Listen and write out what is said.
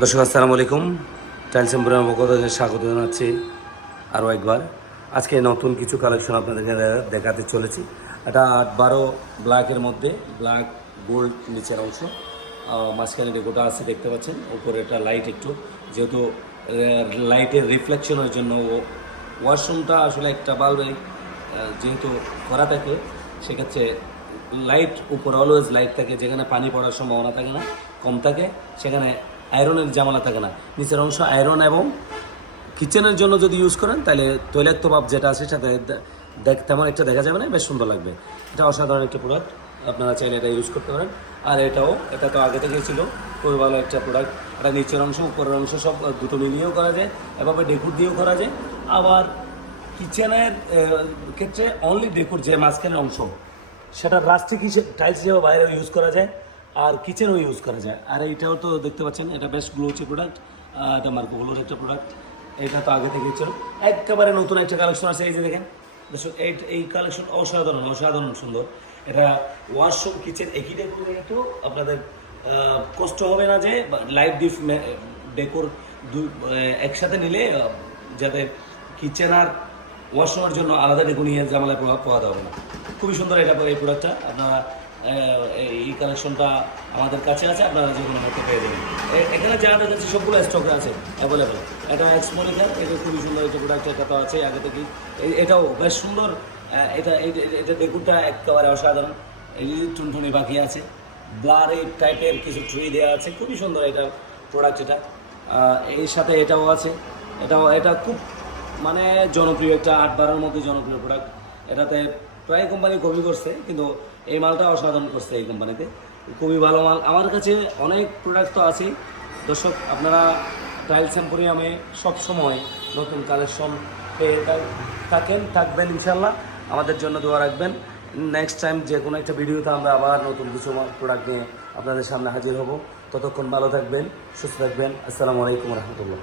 দর্শক আসসালামু আলাইকুম। টাইলস এম্পোরিয়াম পক্ষ থেকে স্বাগত জানাচ্ছি আরও একবার। আজকে নতুন কিছু কালেকশন আপনাদেরকে দেখাতে চলেছি। এটা 8-12 ব্ল্যাকের মধ্যে, ব্ল্যাক গোল্ড নিচের অংশ, মাঝখানে ডেকোটা আছে দেখতে পাচ্ছেন। উপরে একটা লাইট একটু, যেহেতু লাইটের রিফ্লেকশনের জন্য ওয়াশরুমটা আসলে একটা বাল্বে যেহেতু করা থাকে, সেক্ষেত্রে লাইট উপরে অলওয়েজ লাইট থাকে, যেখানে পানি পড়ার সম্ভাবনা থাকে না, কম থাকে, সেখানে আয়রনের ঝামেলা থাকে না। নিচের অংশ আয়রন, এবং কিচেনের জন্য যদি ইউজ করেন তাহলে তৈলাক্ত ভাব যেটা আছে সেটা তেমন একটা দেখা যাবে না, বেশ সুন্দর লাগবে। এটা অসাধারণ একটা প্রোডাক্ট, আপনারা চাইলে এটা ইউজ করতে পারেন। আর এটা তো আগে থেকেই ছিল, খুবই ভালো একটা প্রোডাক্ট। এটা নিচের অংশ উপরের অংশ সব দুটো মিলিয়েও করা যায়, এভাবে ডেকুর দিয়েও করা যায়। আবার কিচেনের ক্ষেত্রে অনলি ডেকুর যে মাঝখানের অংশ, সেটা রাস্টিক টাইলস হিসেবে বাইরে ইউজ করা যায়, আর কিচেনও ইউজ করা যায়। আর এইটাও তো দেখতে পাচ্ছেন, এটা বেশ গ্লোচি প্রোডাক্ট, এটা মার্কোগুলোর একটা প্রোডাক্ট। এটা তো আগে থেকে ছিল, একেবারে নতুন একটা কালেকশন আছে। এই যে দেখেন দর্শক, এই কালেকশন অসাধারণ অসাধারণ সুন্দর। এটা ওয়াশরুম কিচেন একই ডেকোর, কিন্তু আপনাদের কষ্ট হবে না যে লাইট ডেকোর একসাথে নিলে যাতে কিচেন আর ওয়াশরুমের জন্য আলাদা ডেকো নিয়ে জামালায় প্রভাব পাওয়া হবে না। খুবই সুন্দর এটা, এই প্রোডাক্টটা আপনারা এই কালেকশনটা আমাদের কাছে আছে, আপনারা যে কোনো মধ্যে পেয়ে যাবেন। এখানে যা দেখাচ্ছি সবগুলো স্টকে আছে, অ্যাভেলেবেল। এটা এক্সমোলিকার, এটা খুবই সুন্দর একটা প্রোডাক্ট, এটা তো আছে আগে থেকেই। এটাও বেশ সুন্দর। এটা ডেকুরটা একেবারে অসাধারণ। এই টুনটুনি পাখি আছে, ব্লার এই টাইপের কিছু ট্রি দেওয়া আছে, খুবই সুন্দর এটা প্রোডাক্ট। এটা এর সাথে এটাও আছে। এটা খুব মানে জনপ্রিয় একটা 8-12-এর মধ্যে জনপ্রিয় প্রোডাক্ট। এটাতে প্রায় কোম্পানি কপি করছে, কিন্তু এই মালটা অসাধারণ করছে এই কোম্পানিতে, খুবই ভালো মাল। আমার কাছে অনেক প্রোডাক্ট তো আছেই। দর্শক, আপনারা টাইলস এম্পোরিয়ামে সবসময় নতুন কালেকশন পেয়ে থাকবেন ইনশাল্লাহ। আমাদের জন্য দোয়া রাখবেন। নেক্সট টাইম যে কোনো একটা ভিডিওতে আমরা আবার নতুন কিছু প্রোডাক্ট নিয়ে আপনাদের সামনে হাজির হব। ততক্ষণ ভালো থাকবেন, সুস্থ থাকবেন। আসসালামু আলাইকুম রহমতুল্লাহ।